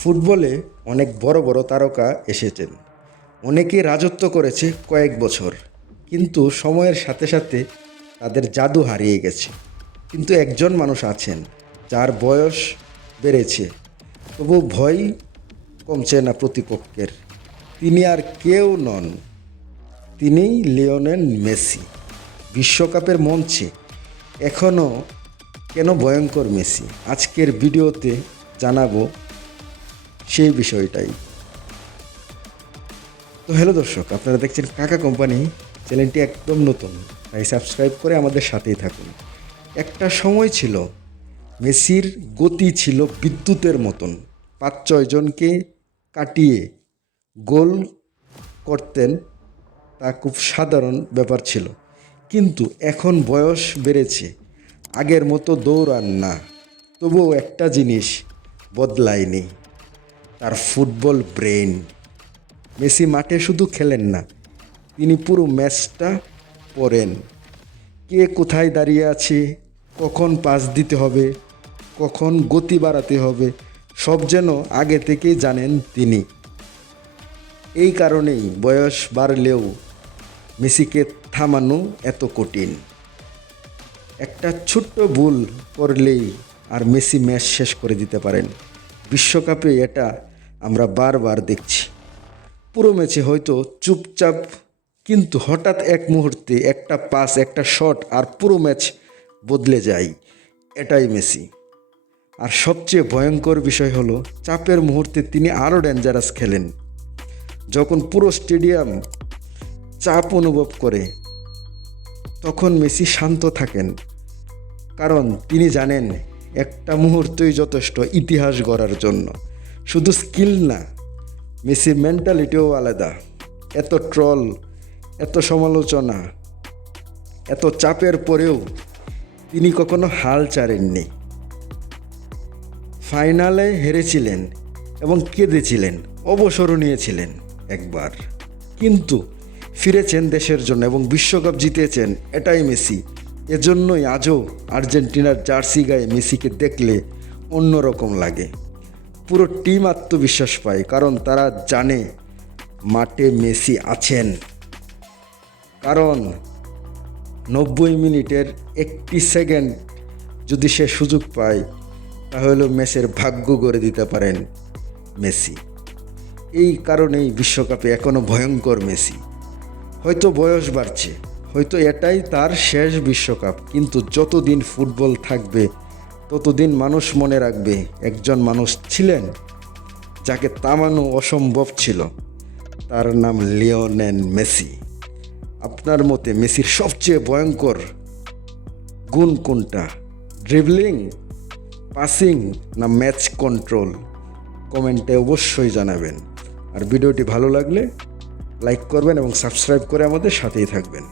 ফুটবলে অনেক বড় বড় তারকা এসেছেন, অনেকে রাজত্ব করেছে কয়েক বছর, কিন্তু সময়ের সাথে সাথে তাদের জাদু হারিয়ে গেছে। কিন্তু একজন মানুষ আছেন যার বয়স বেড়েছে, তবু ভয় কমছে না প্রতিপক্ষের। তিনি আর কেউ নন, তিনি লিওনেল মেসি। বিশ্বকাপের মঞ্চে এখনও কেন ভয়ঙ্কর মেসি, আজকের ভিডিওতে জানাবো সেই বিষয়টাই। তো হ্যালো দর্শক, আপনারা দেখছেন কাকা কোম্পানি। চ্যানেলটি একদম নতুন, তাই সাবস্ক্রাইব করে আমাদের সাথেই থাকুন। একটা সময় ছিল মেসির গতি ছিল বিদ্যুতের মতন, 5-6 জনকে কাটিয়ে গোল করতেন, তা খুব সাধারণ ব্যাপার ছিল। কিন্তু এখন বয়স বেড়েছে, আগের মতো দৌড়ান না। তবুও একটা জিনিস বদলায়নি, তার ফুটবল ব্রেন। মেসি মাঠে শুধু খেলেন না, তিনি পুরো ম্যাচটা পড়েন। কে কোথায় দাঁড়িয়ে আছে, কখন পাস দিতে হবে, কখন গতি বাড়াতে হবে, সব যেন আগে থেকেই জানেন তিনি। এই কারণেই বয়স বাড়লেও মেসিকে থামানো এত কঠিন। একটা ছোট্ট ভুল করলেই আর মেসি ম্যাচ শেষ করে দিতে পারেন। বিশ্বকাপে এটা আমরা বারবার দেখছি। পুরো ম্যাচে হয়তো চুপচাপ, কিন্তু হঠাৎ এক মুহূর্তে একটা পাস, একটা শট আর পুরো ম্যাচ বদলে যায়। এটাই মেসি। আর সবচেয়ে ভয়ঙ্কর বিষয় হলো, চাপের মুহূর্তে তিনি আরও ডেঞ্জারাস খেলেন। যখন পুরো স্টেডিয়াম চাপ অনুভব করে, তখন মেসি শান্ত থাকেন, কারণ তিনি জানেন একটা মুহূর্তই যথেষ্ট ইতিহাস গড়ার জন্য। শুধু স্কিল না, মেসির মেন্টালিটিও আলাদা। এত ট্রল, এত সমালোচনা, এত চাপের পরেও তিনি কখনো হাল ছাড়েননি। ফাইনালে হেরেছিলেন এবং কেঁদেছিলেন, অবসরও নিয়েছিলেন একবার, কিন্তু ফিরেছেন দেশের জন্য এবং বিশ্বকাপ জিতেছেন। এটাই মেসি। এজন্যই আজও আর্জেন্টিনার জার্সি গায়ে মেসিকে দেখলে অন্যরকম লাগে। পুরো টিম আত্মবিশ্বাস পায়, কারণ তারা জানে মাঠে মেসি আছেন। কারণ 90 মিনিটের 1 সেকেন্ড যদি সে সুযোগ পায়, তাহলে ম্যাচের ভাগ্য গড়ে দিতে পারেন মেসি। এই কারণেই বিশ্বকাপে এখনও ভয়ঙ্কর মেসি। হয়তো বয়স বাড়ছে, হয়তো এটাই তার শেষ বিশ্বকাপ, কিন্তু যতদিন ফুটবল থাকবে ততদিন মানুষ মনে রাখবে একজন মানুষ ছিলেন যাকে থামানো অসম্ভব ছিল। তার নাম লিওনেল মেসি। আপনার মতে মেসির সবচেয়ে ভয়ঙ্কর গুণ কোনটা? ড্রিবলিং, পাসিং না ম্যাচ কন্ট্রোল? কমেন্টে অবশ্যই জানাবেন। আর ভিডিওটি ভালো লাগলে লাইক করবেন এবং সাবস্ক্রাইব করে আমাদের সাথেই থাকবেন।